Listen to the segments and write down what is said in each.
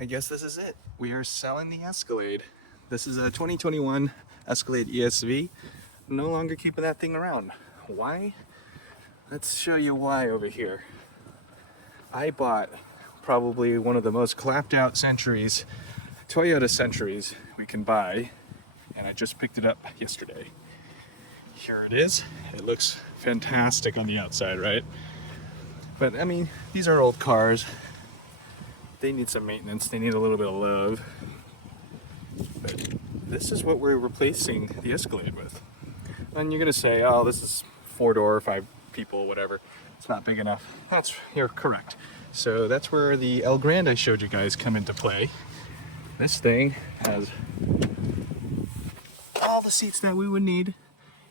I guess this is it. We are selling the Escalade. This is a 2021 Escalade ESV. No longer keeping that thing around. Why? Let's show you why over here. I bought probably one of the most clapped out Centuries, Toyota Centuries we can buy, and I just picked it up yesterday. Here it is. It looks fantastic on the outside, right? But I mean, these are old cars. They need some maintenance. They need a little bit of love. But this is what we're replacing the Escalade with. And you're gonna say, oh, this is 4-door, 5 people, whatever. It's not big enough. You're correct. So that's where the El Grande I showed you guys come into play. This thing has all the seats that we would need.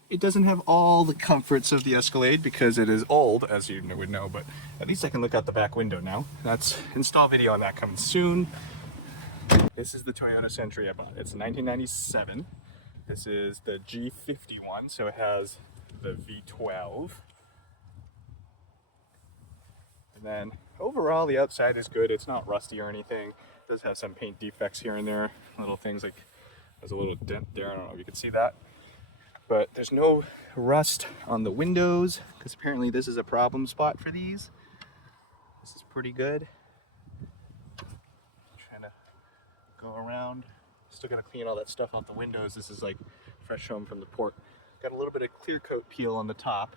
It doesn't have all the comforts of the Escalade because it is old, as you would know, but at least I can look out the back window now. That's install video on that coming soon. This is the Toyota Century I bought. It's 1997. This is the G51, so it has the V12. And then overall, the outside is good. It's not rusty or anything. It does have some paint defects here and there. Little things like, there's a little dent there. I don't know if you can see that. But there's no rust on the windows because apparently this is a problem spot for these. This is pretty good. Trying to go around. Still gotta clean all that stuff off the windows. This is like fresh home from the port. Got a little bit of clear coat peel on the top,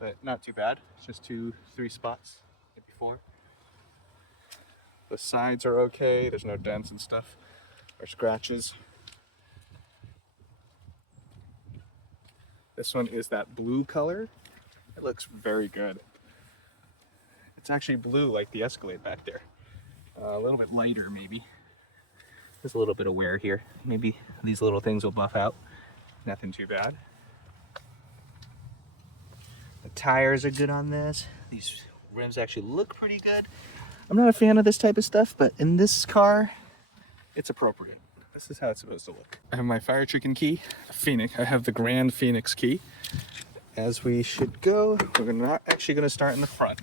but not too bad. It's just 2-3 spots, maybe 4. The sides are okay. There's no dents and stuff or scratches. This one is that blue color. It looks very good. It's actually blue like the Escalade back there. A little bit lighter maybe. There's a little bit of wear here. Maybe these little things will buff out. Nothing too bad. The tires are good on this. These rims actually look pretty good. I'm not a fan of this type of stuff, but in this car, it's appropriate. This is how it's supposed to look. I have my fire chicken key, Phoenix. I have the Grand Phoenix key. As we should go, we're not actually going to start in the front.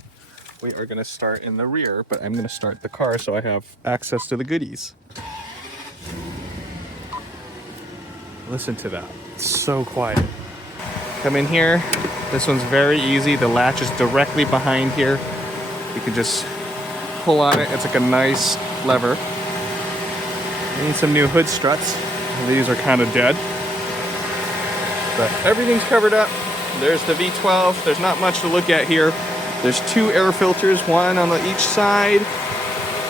We are going to start in the rear, but I'm going to start the car so I have access to the goodies. Listen to that. It's so quiet. Come in here. This one's very easy. The latch is directly behind here. You can just pull on it. It's like a nice lever. Need some new hood struts. These are kind of dead. But everything's covered up. There's the V12. There's not much to look at here. There's 2 air filters, one on each side.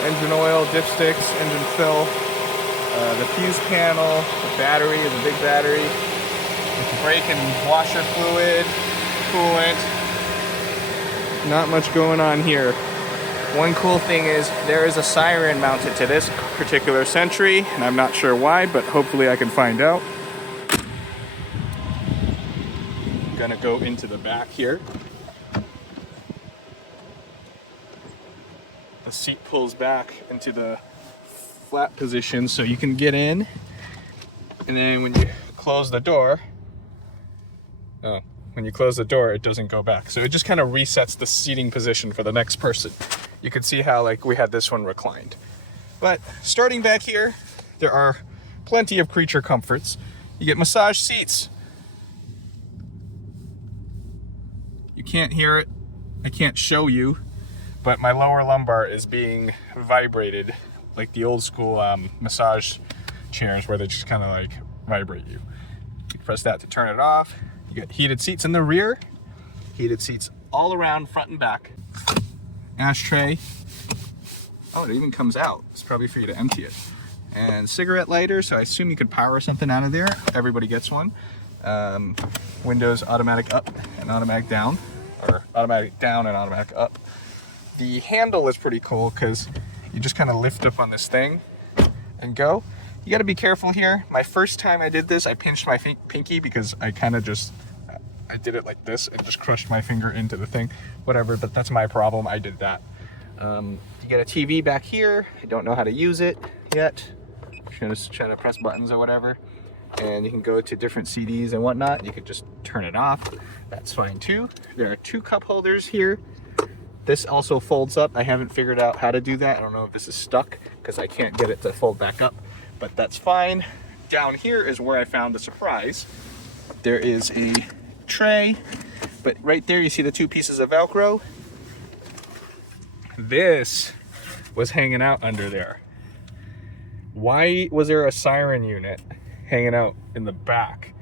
Engine oil, dipsticks, engine fill. The fuse panel, the battery is a big battery. Brake and washer fluid, coolant. Not much going on here. One cool thing is there is a Siren mounted to this particular Century, and I'm not sure why, but hopefully I can find out. I'm gonna go into the back here. The seat pulls back into the flat position so you can get in, and then when you close the door, it doesn't go back. So it just kind of resets the seating position for the next person. You can see how like we had this one reclined. But starting back here, there are plenty of creature comforts. You get massage seats. You can't hear it. I can't show you, but my lower lumbar is being vibrated like the old school massage chairs where they just kind of like vibrate you. You press that to turn it off. You get heated seats in the rear, heated seats all around front and back. Ashtray. Oh, it even comes out. It's probably for you to empty it. And cigarette lighter, so I assume you could power something out of there. Everybody gets one. Windows automatic up and automatic down, or automatic down and automatic up. The handle is pretty cool because you just kind of lift up on this thing and go. You got to be careful here. My first time I did this, I pinched my pinky because I kind of just, I did it like this and just crushed my finger into the thing. Whatever, but that's my problem. I did that. You get a TV back here. I don't know how to use it yet. I'm just trying to press buttons or whatever. And you can go to different CDs and whatnot. You could just turn it off. That's fine too. There are 2 cup holders here This also folds up. I haven't figured out how to do that. I don't know if this is stuck because I can't get it to fold back up, but that's fine. Down here is where I found the surprise. There is a tray, but right there you see the two pieces of Velcro. This was hanging out under there. Why was there a Siren unit hanging out in the back?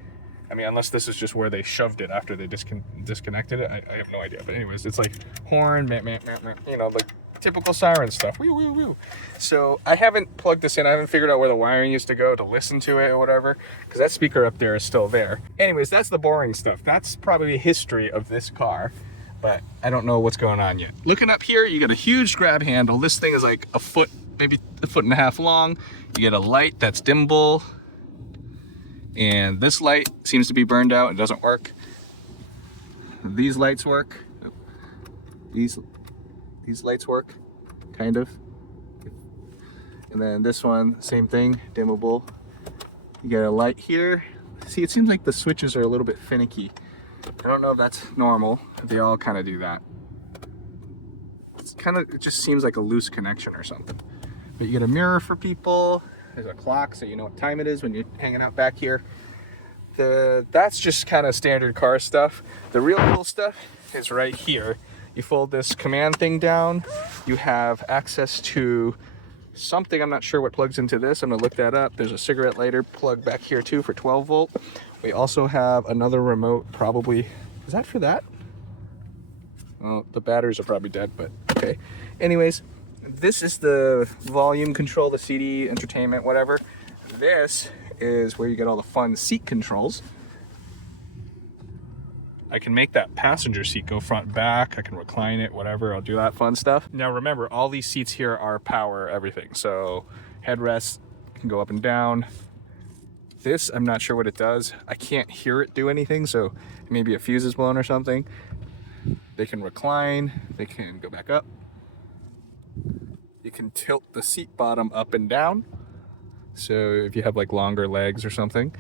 I mean, unless this is just where they shoved it after they disconnected it. I have no idea. But anyways, it's like horn, you know, like typical Siren stuff. Woo, woo, woo. So I haven't plugged this in. I haven't figured out where the wiring used to go to listen to it or whatever, because that speaker up there is still there. Anyways, that's the boring stuff. That's probably history of this car, but I don't know what's going on yet. Looking up here, you got a huge grab handle. This thing is like a foot, maybe a foot and a half long. You get a light that's dimmable. And this light seems to be burned out. It doesn't work. These lights work. These lights work, kind of. And then this one, same thing, dimmable. You get a light here. See, it seems like the switches are a little bit finicky. I don't know if that's normal. They all kind of do that. It just seems like a loose connection or something. But you get a mirror for people. There's a clock so you know what time it is when you're hanging out back here. That's just kind of standard car stuff. The real cool stuff is right here. You fold this command thing down. You have access to something. I'm not sure what plugs into this. I'm gonna look that up. There's a cigarette lighter plug back here too for 12 volt. We also have another remote, probably. Is that for that? Oh, the batteries are probably dead, but okay. Anyways, this is the volume control, the CD, entertainment, whatever. This is where you get all the fun seat controls. I can make that passenger seat go front and back. I can recline it, whatever. I'll do that fun stuff. Now remember, all these seats here are power everything. So headrests can go up and down. This, I'm not sure what it does. I can't hear it do anything, so maybe a fuse is blown or something. They can recline, they can go back up. You can tilt the seat bottom up and down. So if you have like longer legs or something.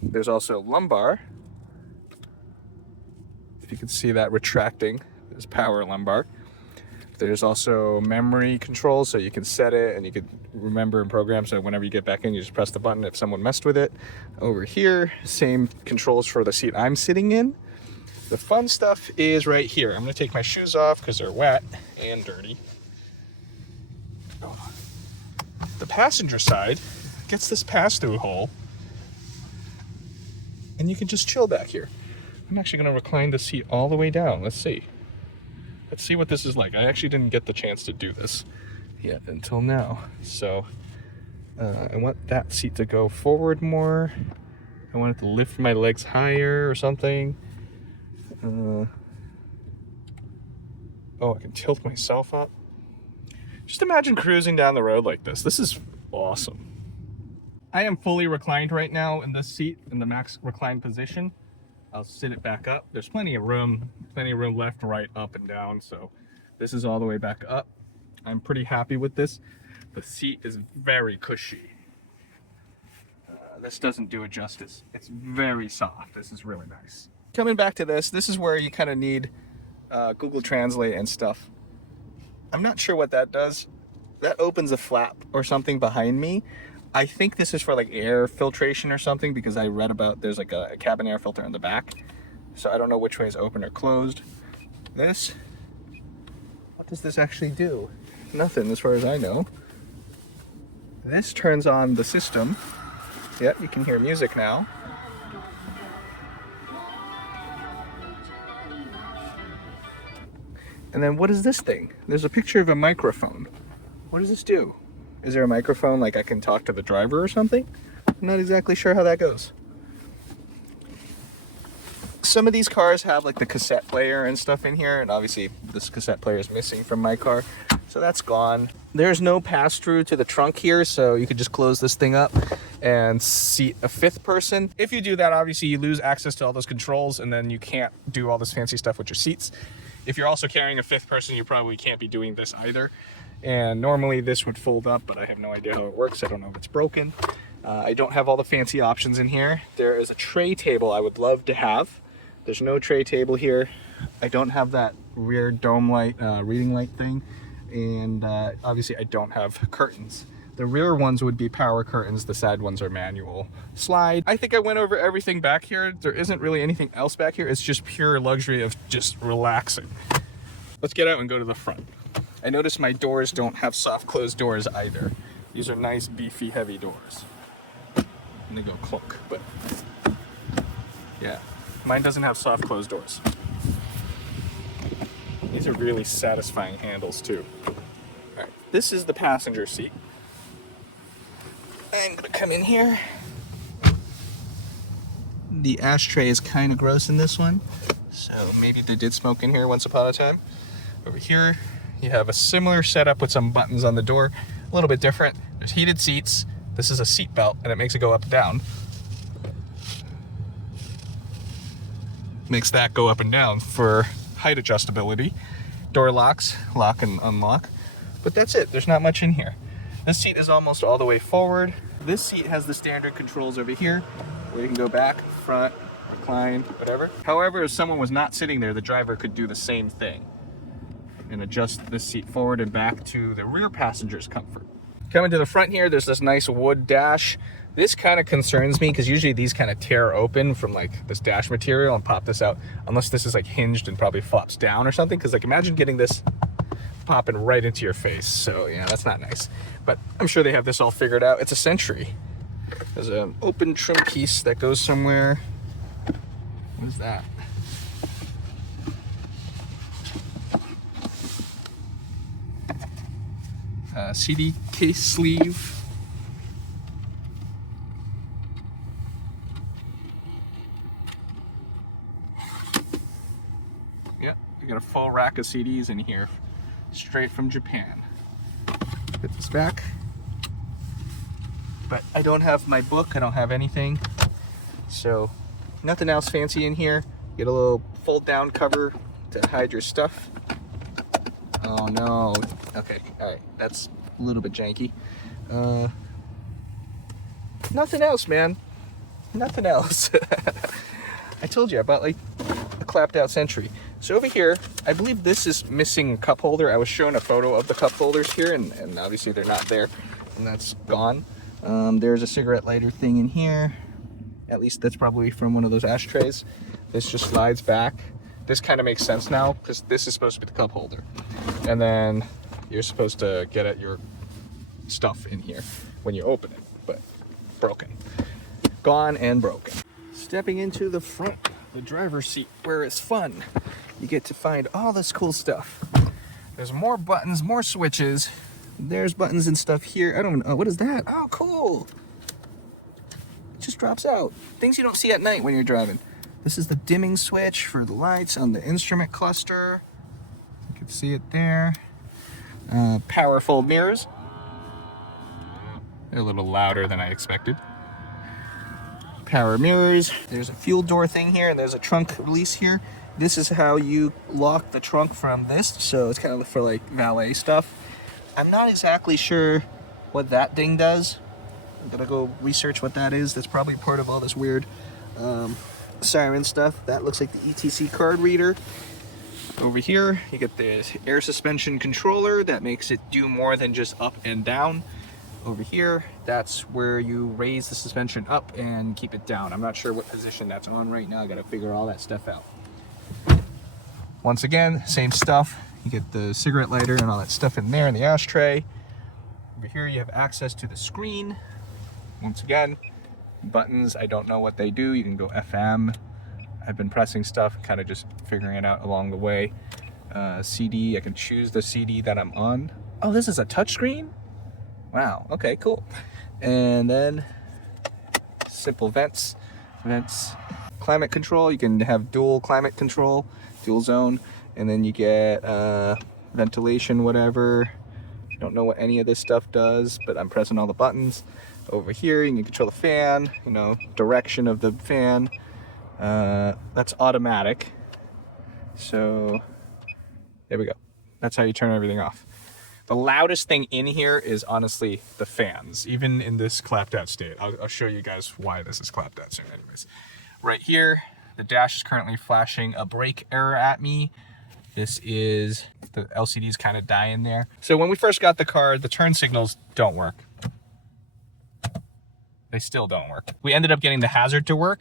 There's also lumbar. If you can see that retracting, there's power lumbar. There's also memory control, so you can set it and you can remember and program, so whenever you get back in, you just press the button if someone messed with it. Over here, same controls for the seat I'm sitting in. The fun stuff is right here. I'm gonna take my shoes off because they're wet and dirty. The passenger side gets this pass-through hole, and you can just chill back here. I'm actually gonna recline the seat all the way down. Let's see what this is like. I actually didn't get the chance to do this yet until now. So I want that seat to go forward more. I want it to lift my legs higher or something. Oh, I can tilt myself up. Just imagine cruising down the road like this. This is awesome. I am fully reclined right now in this seat in the max reclined position. I'll sit it back up. There's plenty of room left, right, up, and down. So this is all the way back up. I'm pretty happy with this. The seat is very cushy. This doesn't do it justice. It's very soft. This is really nice. Coming back to this is where you kind of need Google Translate and stuff. I'm not sure what that does. That opens a flap or something behind me. I think this is for like air filtration or something, because I read about there's like a cabin air filter in the back. So I don't know which way is open or closed. This, what does this actually do? Nothing as far as I know. This turns on the system. Yep, you can hear music now. And then what is this thing? There's a picture of a microphone. What does this do? Is there a microphone like I can talk to the driver or something? I'm not exactly sure how that goes. Some of these cars have like the cassette player and stuff in here, and obviously this cassette player is missing from my car, so that's gone. There's no pass-through to the trunk here, so you could just close this thing up and seat a fifth person. If you do that, obviously you lose access to all those controls, and then you can't do all this fancy stuff with your seats. If you're also carrying a fifth person, you probably can't be doing this either. And normally this would fold up, but I have no idea how it works. I don't know if it's broken. I don't have all the fancy options in here. There is a tray table I would love to have. There's no tray table here. I don't have that rear dome light, reading light thing. And obviously I don't have curtains. The rear ones would be power curtains, the side ones are manual slide. I think I went over everything back here. There isn't really anything else back here. It's just pure luxury of just relaxing. Let's get out and go to the front. I noticed my doors don't have soft closed doors either. These are nice, beefy, heavy doors. And they go clunk, but yeah. Mine doesn't have soft closed doors. These are really satisfying handles too. All right, this is the passenger seat. I'm gonna come in here. The ashtray is kind of gross in this one, so maybe they did smoke in here once upon a time. Over here, you have a similar setup with some buttons on the door, a little bit different. There's heated seats. This is a seat belt, and it makes it go up and down. Makes that go up and down for height adjustability. Door locks, lock and unlock. But that's it, there's not much in here. This seat is almost all the way forward. This seat has the standard controls over here, where you can go back, front, recline, whatever. However, if someone was not sitting there, the driver could do the same thing and adjust this seat forward and back to the rear passenger's comfort. Coming to the front here, there's this nice wood dash. This kind of concerns me because usually these kind of tear open from like this dash material and pop this out, unless this is like hinged and probably flops down or something, because like imagine getting this popping right into your face. So yeah, that's not nice. But I'm sure they have this all figured out. It's a Century. There's an open trim piece that goes somewhere. What is that? CD case sleeve. Yep, we got a full rack of CDs in here, straight from Japan. Put this back. But I don't have my book, I don't have anything. So, nothing else fancy in here. Get a little fold down cover to hide your stuff. Oh no. Okay, alright, that's a little bit janky. Nothing else, man. Nothing else. I told you about like a clapped out Century. So over here, I believe this is missing a cup holder. I was shown a photo of the cup holders here, and obviously they're not there, and that's gone. There's a cigarette lighter thing in here. At least that's probably from one of those ashtrays. This just slides back. This kind of makes sense now, because this is supposed to be the cup holder. And then you're supposed to get at your stuff in here when you open it, but broken. Gone and broken. Stepping into the front, the driver's seat, where it's fun. You get to find all this cool stuff. There's more buttons, more switches. There's buttons and stuff here. I don't even know, what is that? Oh, cool. It just drops out. Things you don't see at night when you're driving. This is the dimming switch for the lights on the instrument cluster. You can see it there. Powerful mirrors. They're a little louder than I expected. Power mirrors. There's a fuel door thing here, and there's a trunk release here. This is how you lock the trunk from this, so it's kind of for like valet stuff. I'm not exactly sure what that thing does. I'm gonna go research what that is. That's probably part of all this weird Siren stuff. That looks like the ETC card reader. Over here, you get the air suspension controller that makes it do more than just up and down. Over here, that's where you raise the suspension up and keep it down. I'm not sure what position that's on right now. I gotta figure all that stuff out. Once again, same stuff. You get the cigarette lighter and all that stuff in there in the ashtray. Over here, you have access to the screen. Once again, buttons, I don't know what they do. You can go FM. I've been pressing stuff, kind of just figuring it out along the way. CD, I can choose the CD that I'm on. Oh, this is a touchscreen? Wow, okay, cool. And then simple vents. Climate control, you can have dual climate control, dual zone, and then you get ventilation, whatever. Don't know what any of this stuff does, but I'm pressing all the buttons. Over here, you can control the fan, you know, direction of the fan. That's automatic. So there we go. That's how you turn everything off. The loudest thing in here is honestly the fans, even in this clapped out state. I'll show you guys why this is clapped out soon anyways. Right here, the dash is currently flashing a brake error at me. This is, the LCD's kind of dying there. So when we first got the car, the turn signals don't work. They still don't work. We ended up getting the hazard to work,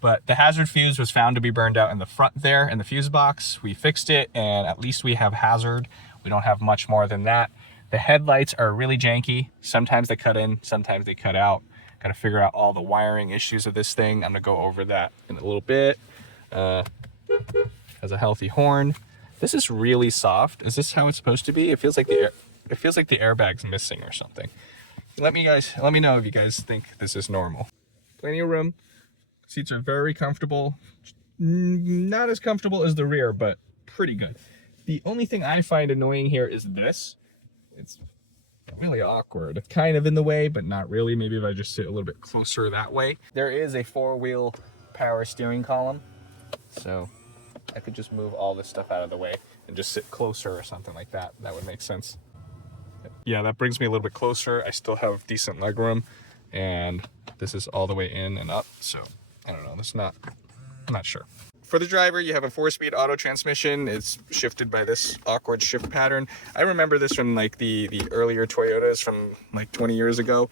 but the hazard fuse was found to be burned out in the front there in the fuse box. We fixed it, and at least we have hazard. We don't have much more than that. The headlights are really janky. Sometimes they cut in, sometimes they cut out. Got to figure out all the wiring issues of this thing. I'm gonna go over that in a little bit. Has a healthy horn. This is really soft. Is this how it's supposed to be? It feels like the airbag's missing or something. Let me know if you guys think this is normal. Plenty of room. Seats are very comfortable. Not as comfortable as the rear, but pretty good. The only thing I find annoying here is this. It's really awkward. Kind of in the way, but not really. Maybe if I just sit a little bit closer that way. There is a 4-wheel power steering column, so I could just move all this stuff out of the way and just sit closer or something like that. That would make sense. Yeah, that brings me a little bit closer. I still have decent leg room, and this is all the way in and up, so I don't know. I'm not sure. For the driver, you have a 4-speed auto transmission. It's shifted by this awkward shift pattern. I remember this from like the earlier Toyotas from like 20 years ago.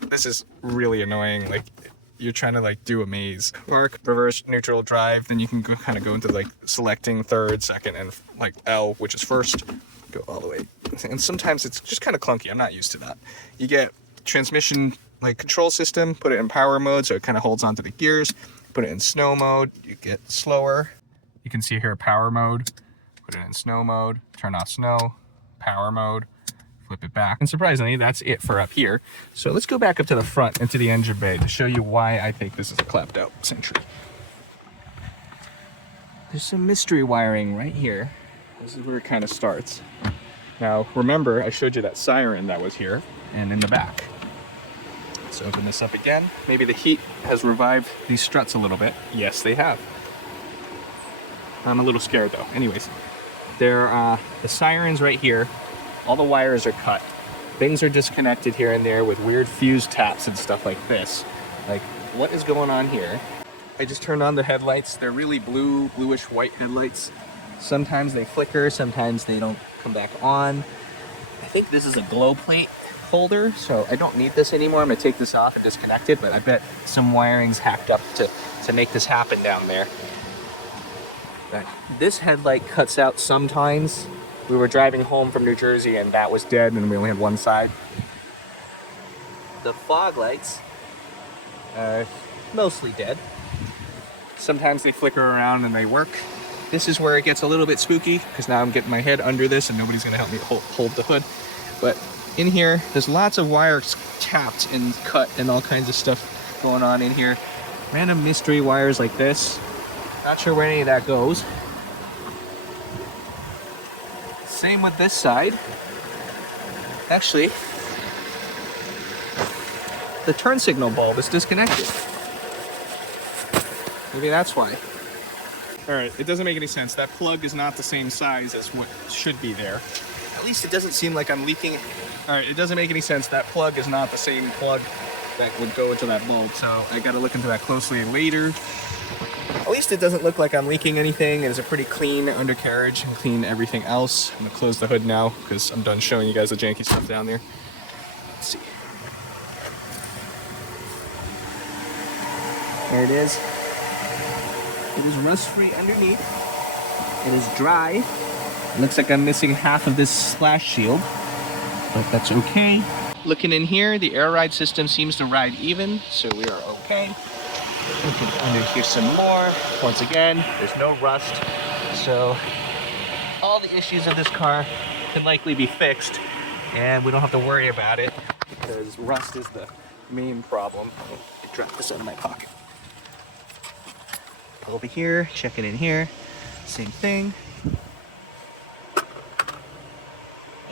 This is really annoying. Like, you're trying to like do a maze. Park, reverse, neutral, drive, then you can kind of go into like selecting third, second, and like L, which is first. Go all the way. And sometimes it's just kind of clunky. I'm not used to that. You get transmission like control system, put it in power mode so it kind of holds onto the gears. Put it in snow mode, you get slower. You can see here power mode. Put it in snow mode, turn off snow, power mode, flip it back. And surprisingly, that's it for up here. So let's go back up to the front into the engine bay to show you why I think this is a clapped out Century. There's some mystery wiring right here. This is where it kind of starts. Now, remember, I showed you that Siren that was here and in the back. Let's open this up again. Maybe the heat has revived these struts a little bit. Yes, they have. I'm a little scared though. Anyways, there are the Sirens right here. All the wires are cut. Things are disconnected here and there with weird fuse taps and stuff like this. Like, what is going on here? I just turned on the headlights. They're really bluish white headlights. Sometimes they flicker, sometimes they don't come back on. I think this is a glow plate holder, so I don't need this anymore. I'm gonna take this off and disconnect it, but I bet some wiring's hacked up to make this happen down there. But this headlight cuts out sometimes. We were driving home from New Jersey and that was dead and we only had one side. The fog lights are mostly dead. Sometimes they flicker around and they work. This is where it gets a little bit spooky because now I'm getting my head under this and nobody's gonna help me hold the hood. But in here, there's lots of wires tapped and cut and all kinds of stuff going on in here. Random mystery wires like this. Not sure where any of that goes. Same with this side. Actually, the turn signal bulb is disconnected. Maybe that's why. All right, it doesn't make any sense. That plug is not the same size as what should be there. At least it doesn't seem like I'm leaking. All right, it doesn't make any sense. That plug is not the same plug that would go into that bulb, so I gotta look into that closely later. At least it doesn't look like I'm leaking anything. It's a pretty clean undercarriage and clean everything else. I'm gonna close the hood now because I'm done showing you guys the janky stuff down there. Let's see. There it is. It is rust-free underneath. It is dry. It looks like I'm missing half of this splash shield, but that's okay. Looking in here, the air ride system seems to ride even, so we are okay. We can under here some more. Once again, there's no rust, so all the issues of this car can likely be fixed, and we don't have to worry about it because rust is the main problem. I dropped this out of my pocket. Over here, check it in here, same thing.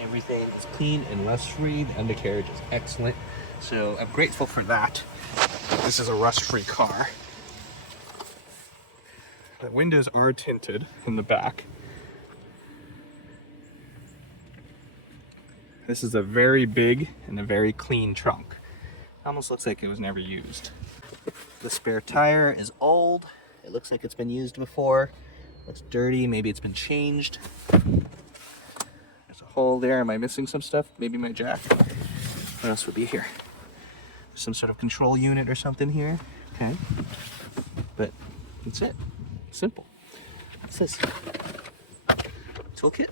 Everything is clean and rust-free. The undercarriage is excellent, so I'm grateful for that. This is a rust-free car. The windows are tinted in the back. This is a very big and a very clean trunk. Almost looks like it was never used. The spare tire is old. It looks like it's been used before. Looks dirty, maybe it's been changed. There's a hole there. Am I missing some stuff? Maybe my jack. What else would be here? Some sort of control unit or something here. Okay. But that's it. Simple. What's this? Toolkit.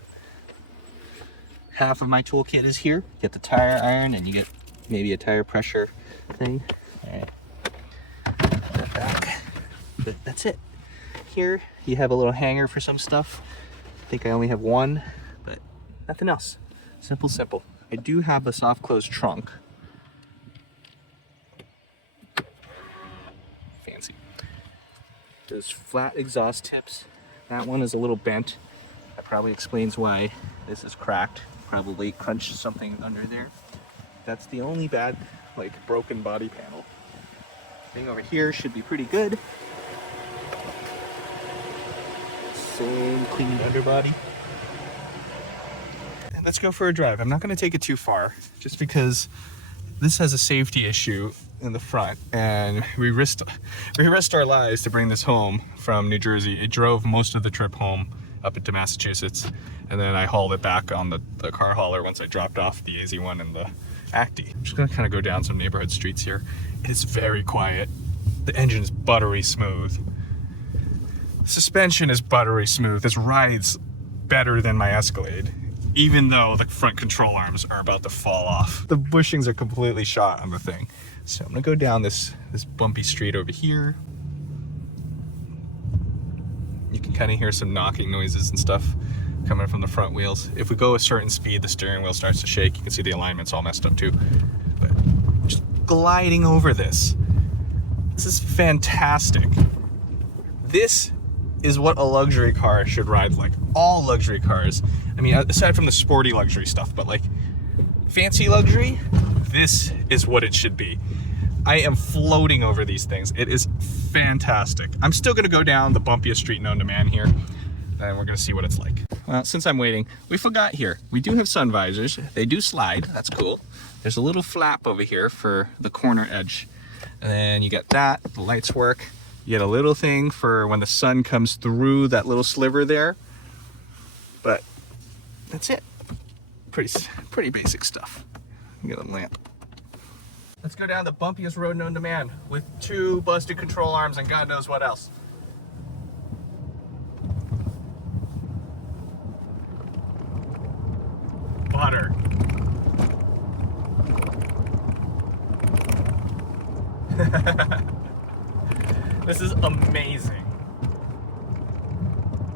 Half of my toolkit is here. You get the tire iron and you get maybe a tire pressure thing. All right. Put that back. But that's it. Here you have a little hanger for some stuff. I think I only have one, but nothing else. Simple, simple. I do have a soft close trunk. Fancy. There's flat exhaust tips. That one is a little bent. That probably explains why this is cracked. Probably crunched something under there. That's the only bad, like, broken body panel. Thing over here should be pretty good. Same clean underbody. And let's go for a drive. I'm not going to take it too far, just because this has a safety issue in the front, and we risked our lives to bring this home from New Jersey. It drove most of the trip home up into Massachusetts, and then I hauled it back on the car hauler once I dropped off the AZ1 and the Acti. I'm just gonna kind of go down some neighborhood streets here. It is very quiet. The engine is buttery smooth. Suspension is buttery smooth. This rides better than my Escalade, even though the front control arms are about to fall off. The bushings are completely shot on the thing. So I'm gonna go down this bumpy street over here. You can kind of hear some knocking noises and stuff coming from the front wheels. If we go a certain speed, the steering wheel starts to shake. You can see the alignment's all messed up too. But just gliding over this. This is fantastic. This is what a luxury car should ride like. All luxury cars. I mean, aside from the sporty luxury stuff, but like fancy luxury, this is what it should be. I am floating over these things. It is fantastic. I'm still gonna go down the bumpiest street known to man here, and we're gonna see what it's like. Well, since I'm waiting, we forgot here. We do have sun visors. They do slide, that's cool. There's a little flap over here for the corner edge. And then you get that, the lights work. You get a little thing for when the sun comes through that little sliver there. But that's it. Pretty basic stuff. You get a lamp. Let's go down the bumpiest road known to man with 2 busted control arms and God knows what else. Butter. This is amazing.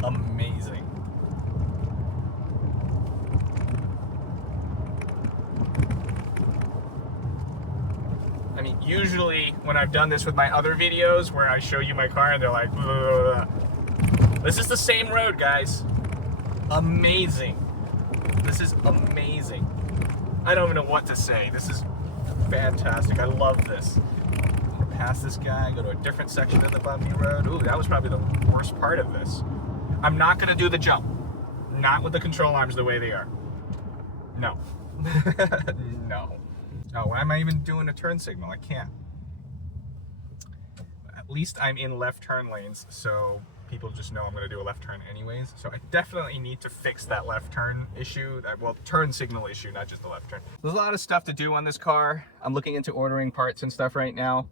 Amazing. I mean, usually when I've done this with my other videos where I show you my car and they're like, ugh. This is the same road, guys. Amazing. This is amazing. I don't even know what to say. This is fantastic. I love this. I'm gonna pass this guy, go to a different section of the bumpy road. Ooh, that was probably the worst part of this. I'm not gonna do the jump. Not with the control arms the way they are. No. No. Oh, why am I even doing a turn signal? I can't. At least I'm in left turn lanes, so people just know I'm going to do a left turn anyways. So I definitely need to fix that left turn issue. Well, turn signal issue, not just the left turn. There's a lot of stuff to do on this car. I'm looking into ordering parts and stuff right now.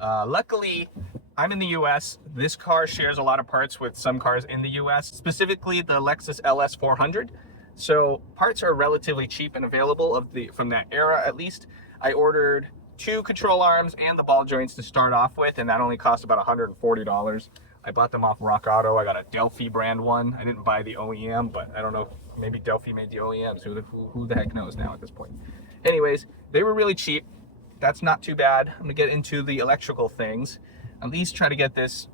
Luckily, I'm in the US. This car shares a lot of parts with some cars in the US, specifically the Lexus LS 400. So parts are relatively cheap and available from that era at least. I ordered 2 control arms and the ball joints to start off with, and that only cost about $140. I bought them off Rock Auto. I got a Delphi brand one. I didn't buy the OEM, but I don't know, maybe Delphi made the OEMs. Who the heck knows now at this point? Anyways, they were really cheap. That's not too bad. I'm gonna get into the electrical things. At least try to get this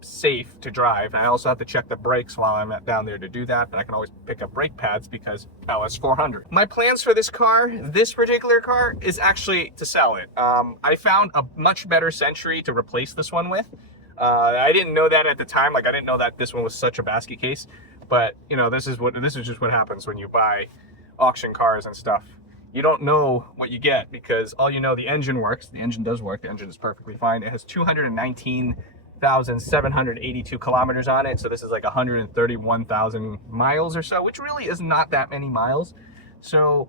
safe to drive. And I also have to check the brakes while I'm down there to do that, but I can always pick up brake pads because LS 400. My plans for this car, this particular car, is actually to sell it. I found a much better Century to replace this one with. I didn't know that at the time. Like, I didn't know that this one was such a basket case, but you know, this is just what happens when you buy auction cars and stuff. You don't know what you get because all you know, the engine works. The engine does work. The engine is perfectly fine. It has 219 1,782 kilometers on it. So this is like 131,000 miles or so, which really is not that many miles. So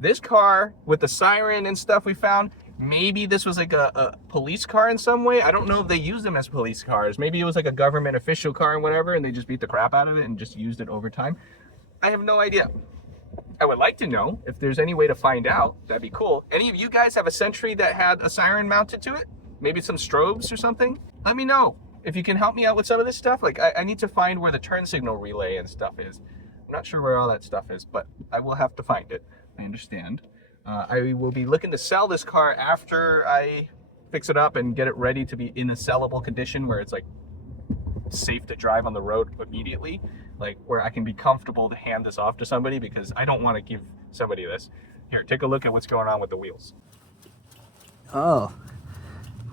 this car with the siren and stuff we found, maybe this was like a police car in some way. I don't know if they used them as police cars. Maybe it was like a government official car and whatever, and they just beat the crap out of it and just used it over time. I have no idea. I would like to know if there's any way to find out. That'd be cool. Any of you guys have a Century that had a siren mounted to it? Maybe some strobes or something? Let me know. If you can help me out with some of this stuff, like I need to find where the turn signal relay and stuff is. I'm not sure where all that stuff is, but I will have to find it. I understand. I will be looking to sell this car after I fix it up and get it ready to be in a sellable condition where it's like safe to drive on the road immediately, like where I can be comfortable to hand this off to somebody, because I don't want to give somebody this. Here, take a look at what's going on with the wheels. Oh,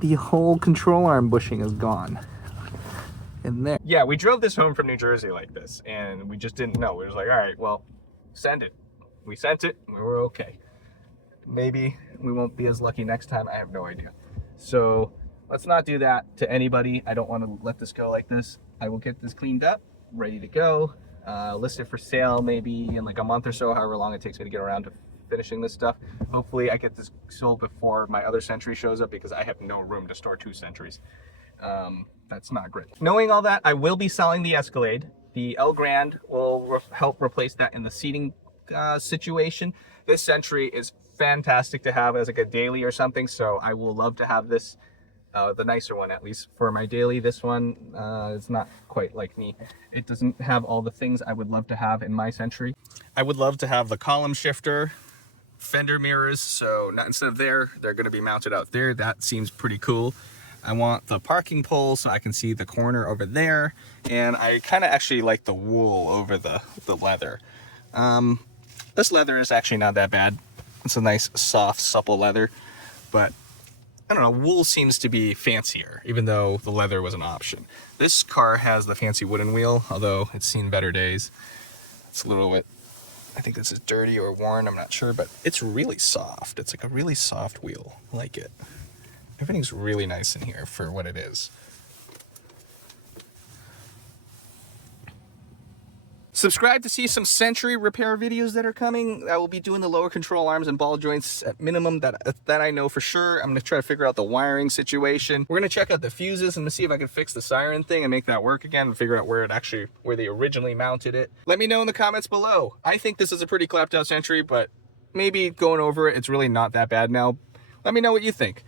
the whole control arm bushing is gone in there. Yeah, we drove this home from New Jersey like this, and we just didn't know. We was like, all right, well, send it. We sent it, we were okay. Maybe we won't be as lucky next time, I have no idea. So let's not do that to anybody. I don't want to let this go like this. I will get this cleaned up, ready to go, list it for sale maybe in like a month or so, however long it takes me to get around to finishing this stuff. Hopefully I get this sold before my other Century shows up, because I have no room to store 2 Centuries. That's not great. Knowing all that, I will be selling the Escalade. The El Grande will help replace that in the seating situation. This Century is fantastic to have as like a daily or something, so I will love to have this, the nicer one at least, for my daily. This one is not quite like me. It doesn't have all the things I would love to have in my Century. I would love to have the column shifter, fender mirrors, so not instead of there, they're going to be mounted out there. That seems pretty cool. I want the parking pole so I can see the corner over there, and I kind of actually like the wool over the leather. This leather is actually not that bad. It's a nice, soft, supple leather, but I don't know, wool seems to be fancier, even though the leather was an option. This car has the fancy wooden wheel, although it's seen better days. It's a little bit, I think this is dirty or worn, I'm not sure, but it's really soft. It's like a really soft wheel. I like it. Everything's really nice in here for what it is. Subscribe to see some Century repair videos that are coming. I will be doing the lower control arms and ball joints at minimum, that I know for sure. I'm going to try to figure out the wiring situation. We're going to check out the fuses and see if I can fix the siren thing and make that work again and figure out where they originally mounted it. Let me know in the comments below. I think this is a pretty clapped out Century, but maybe going over it, it's really not that bad now. Let me know what you think.